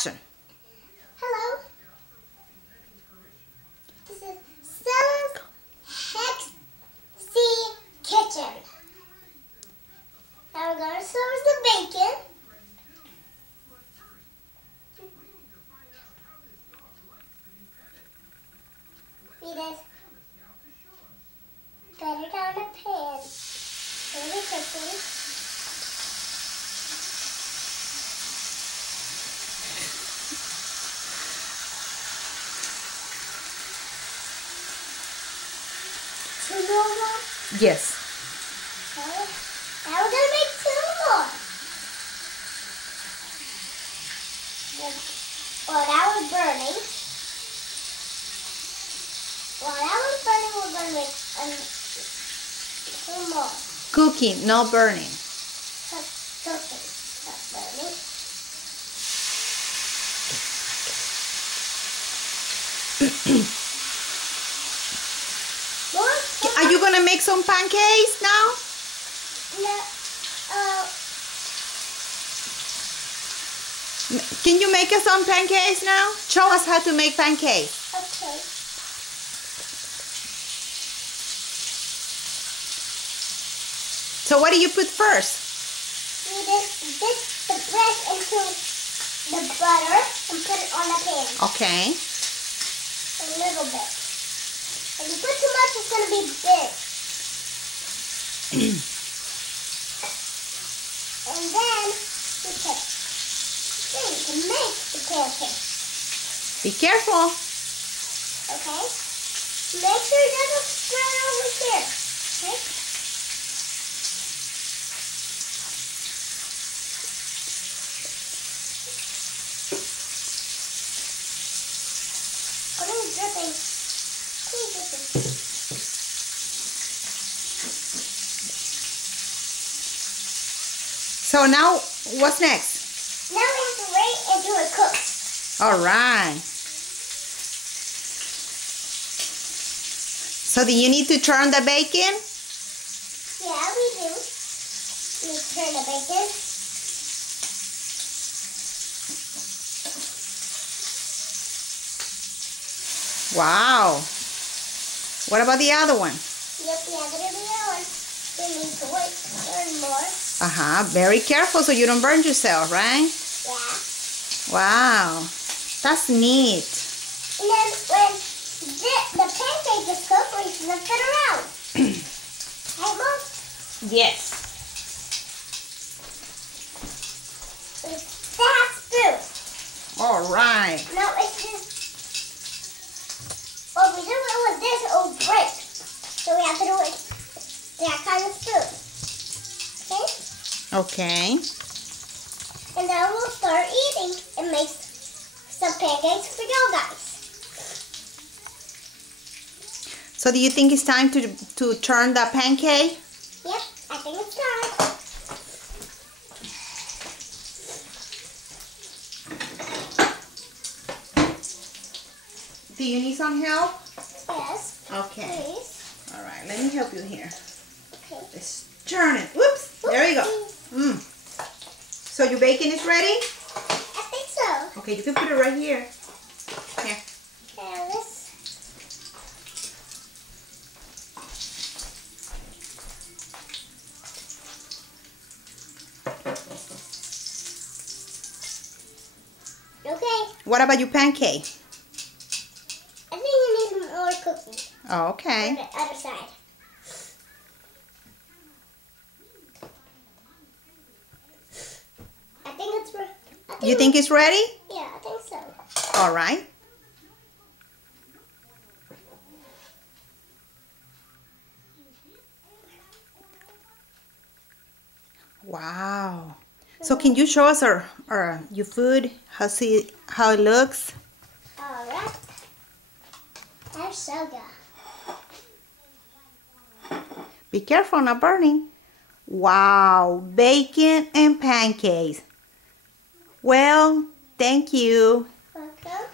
Action. Hello. This is Stella's Hexy Kitchen. Now we're going to serve the bacon. We just put it on the pan really quickly. Two more? Yes. Okay. Now we're going to make two more. While that was burning, we're going to make two more. Cooking, not burning. Cooking, not burning. Are you gonna make some pancakes now? No. Can you make us some pancakes now? Show us how to make pancakes. Okay. So what do you put first? We just dip the bread into the butter and put it on the pan. Okay. A little bit. If you put too much, it's going to be big. And then we can make the pancake. Be careful. Okay? Make sure it doesn't spread over here. Okay? Put dripping. So now, what's next? Now we have to wait until it cooks. All right. So do you need to turn the bacon? Yeah, we do. We turn the bacon. Wow. What about the other one? Yep, the other one. We need to wait turn more. Very careful so you don't burn yourself, right? Yeah. Wow. That's neat. And then when the pancake is cooked, we flip it around. Right, Mom? Yes. That's through. All right. Now it's just, well, if we do it with this, it will break. So we have to do it that kind of spoon. Okay? Okay. And then we'll start eating and make some pancakes for you guys. So do you think it's time to turn the pancake? Yep, I think it's time. Do you need some help? Yes. Okay. Please. All right, let me help you here. Okay. Let's turn it. Whoops. There you go. So your bacon is ready? I think so. Okay, you can put it right here. Here. And this. Okay. What about your pancake? I think you need some more cooking. Oh, okay. On the other side. I think it's ready. You think it's ready? Yeah, I think so. All right. Wow. So can you show us your food? How it looks? All right. They're so good. Be careful, not burning. Wow, bacon and pancakes. Well, thank you. Welcome.